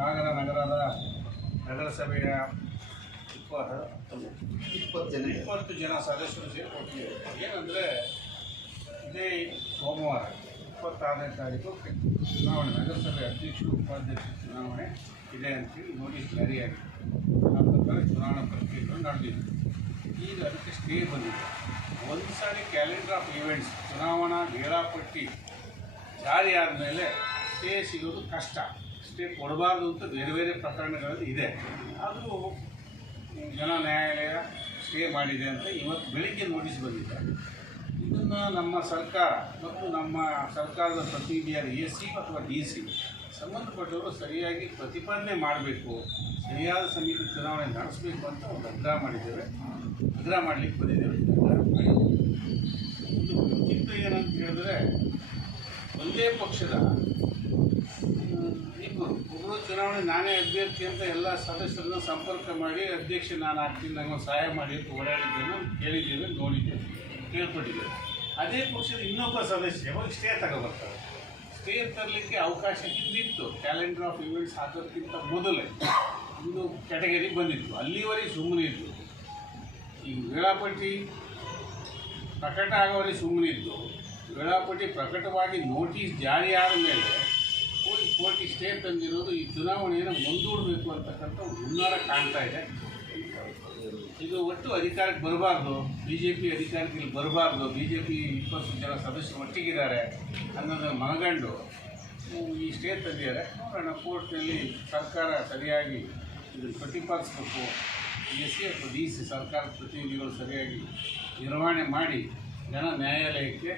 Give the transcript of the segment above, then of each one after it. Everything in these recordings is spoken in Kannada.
ಸಾಗರ ನಗರದ ನಗರಸಭೆಯ ಇಪ್ಪ ಇಪ್ಪತ್ತು ಜನ. ಇಪ್ಪತ್ತು ಜನ ಸದಸ್ಯರು ಸೇರಿ ಕೊಟ್ಟಿದ್ದಾರೆ ಏನಂದರೆ ಇದೇ ಸೋಮವಾರ ಇಪ್ಪತ್ತಾರನೇ ತಾರೀಕು ಚುನಾವಣೆ ನಗರಸಭೆ ಅಧ್ಯಕ್ಷರು ಉಪಾಧ್ಯಕ್ಷರು ಚುನಾವಣೆ ಇದೆ ಅಂತೇಳಿ ನೋಟಿಸ್ ಜಾರಿಯಾಗಿದೆ. ಆ ಪ್ರಕಾರ ಚುನಾವಣಾ ಪ್ರಕ್ರಿಯೆಗಳು ನಡೆದಿದೆ. ಈಗ ಅದಕ್ಕೆ ಸ್ಟೇ ಬಂದಿದೆ. ಒಂದು ಸಾರಿ ಕ್ಯಾಲೆಂಡರ್ ಆಫ್ ಈವೆಂಟ್ಸ್ ಚುನಾವಣಾ ವೇಳಾಪಟ್ಟಿ ಜಾರಿ ಆದಮೇಲೆ ಸ್ಟೇ ಸಿಗೋದು ಕಷ್ಟ. ಸ್ಟೇ ಕೊಡಬಾರ್ದು ಅಂತ ಬೇರೆ ಬೇರೆ ಪ್ರಕರಣಗಳಲ್ಲಿ ಇದೆ. ಆದರೂ ಜನ ನ್ಯಾಯಾಲಯ ಸ್ಟೇ ಮಾಡಿದೆ ಅಂತ ಇವತ್ತು ಬೆಳಿಗ್ಗೆ ನೋಟಿಸ್ ಬಂದಿದೆ. ಇದನ್ನು ನಮ್ಮ ಸರ್ಕಾರ ಮತ್ತು ನಮ್ಮ ಸರ್ಕಾರದ ಪ್ರತಿನಿಧಿಯಾದ ಎ ಸಿ ಅಥವಾ ಡಿ ಸಿ ಸಂಬಂಧಪಟ್ಟವರು ಸರಿಯಾಗಿ ಪ್ರತಿಪಾದನೆ ಮಾಡಬೇಕು, ಸರಿಯಾದ ಸಮಿತಿ ಚುನಾವಣೆ ನಡೆಸಬೇಕು ಅಂತ ಒಂದು ಆಗ್ರಹ ಮಾಡಿದ್ದೇವೆ. ಆಗ್ರಹ ಮಾಡಲಿಕ್ಕೆ ಬಂದಿದ್ದೇವೆ. ಒಂದು ಚಿಂತೆ ಏನಂತ ಹೇಳಿದ್ರೆ ಒಂದೇ ಪಕ್ಷದ ಚುನಾವಣೆ ನಾನೇ ಅಭ್ಯರ್ಥಿ ಅಂತ ಎಲ್ಲ ಸದಸ್ಯರನ್ನ ಸಂಪರ್ಕ ಮಾಡಿ ಅಧ್ಯಕ್ಷ ನಾನು ಆಗ್ತೀನಿ, ನಂಗೆ ಸಹಾಯ ಮಾಡಿ ಅಂತ ಓಡಾಡಿದ್ದೇನೆ ಕೇಳಿದ್ದೇನೆ ನೋಡಿದ್ದೇನೆ ಕೇಳ್ಕೊಂಡಿದ್ದೇನೆ ಅದೇ ಪಕ್ಷದ ಇನ್ನೊಬ್ಬ ಸದಸ್ಯ ಹೋಗಿ ಸ್ಟೇ ತಗೊಬರ್ತಾರೆ ಸ್ಟೇ ತರಲಿಕ್ಕೆ ಅವಕಾಶ ಹಿಂದಿತ್ತು. ಕ್ಯಾಲೆಂಡರ್ ಆಫ್ ಇವೆಂಟ್ಸ್ ಹಾಕೋದಕ್ಕಿಂತ ಮೊದಲೇ ಒಂದು ಕ್ಯಾಟಗರಿ ಬಂದಿತ್ತು. ಅಲ್ಲಿವರೆಗೆ ಸುಮ್ಮನೆ ಇದ್ದು. ಈ ವೇಳಾಪಟ್ಟಿ ಪ್ರಕಟ ಆಗೋವರೆಗೆ ಸುಮ್ಮನಿದ್ದು ವೇಳಾಪಟ್ಟಿ ಪ್ರಕಟವಾಗಿ ನೋಟಿಸ್ ಜಾರಿ ಆದ ಮೇಲೆ ಹೋಗಿ ಸ್ಟೇಟ್ ಸ್ಟೇ ತಂದಿರೋದು ಈ ಚುನಾವಣೆಯನ್ನು ಮುಂದೂಡಬೇಕು ಅಂತಕ್ಕಂಥ ಒಂದು ಹುನ್ನಾರ ಕಾಣ್ತಾ ಇದೆ. ಇದು ಒಟ್ಟು ಅಧಿಕಾರಕ್ಕೆ ಬರಬಾರ್ದು. ಬಿ ಜೆ ಪಿ ಅಧಿಕಾರಕ್ಕೆ ಇಲ್ಲಿ ಬರಬಾರ್ದು. ಬಿ ಜೆ ಪಿ ಇಪ್ಪತ್ತು ಜನ ಸದಸ್ಯರು ಒಟ್ಟಿಗಿದ್ದಾರೆ ಅನ್ನೋದನ್ನು ಮನಗಂಡು. ಈ ಸ್ಟೇ ತಂದಿದ್ದಾರೆ ನೋಡೋಣ ಕೋರ್ಟ್ನಲ್ಲಿ ಸರ್ಕಾರ ಸರಿಯಾಗಿ ಇದನ್ನು ಪ್ರತಿಪಾದಿಸ್ಬೇಕು. ಎಸ್ ಸಿ ಅಥವಾ ಡಿ ಸಿ ಸರ್ಕಾರದ ಪ್ರತಿನಿಧಿಗಳು ಸರಿಯಾಗಿ ನಿರ್ವಹಣೆ ಮಾಡಿ ಜನ ನ್ಯಾಯಾಲಯಕ್ಕೆ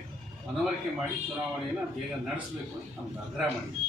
ಮನವರಿಕೆ ಮಾಡಿ ಚುನಾವಣೆಯನ್ನು ಬೇಗ ನಡೆಸಬೇಕು ಅಂತ ಆಗ್ರಹ ಮಾಡಿದ್ದೀವಿ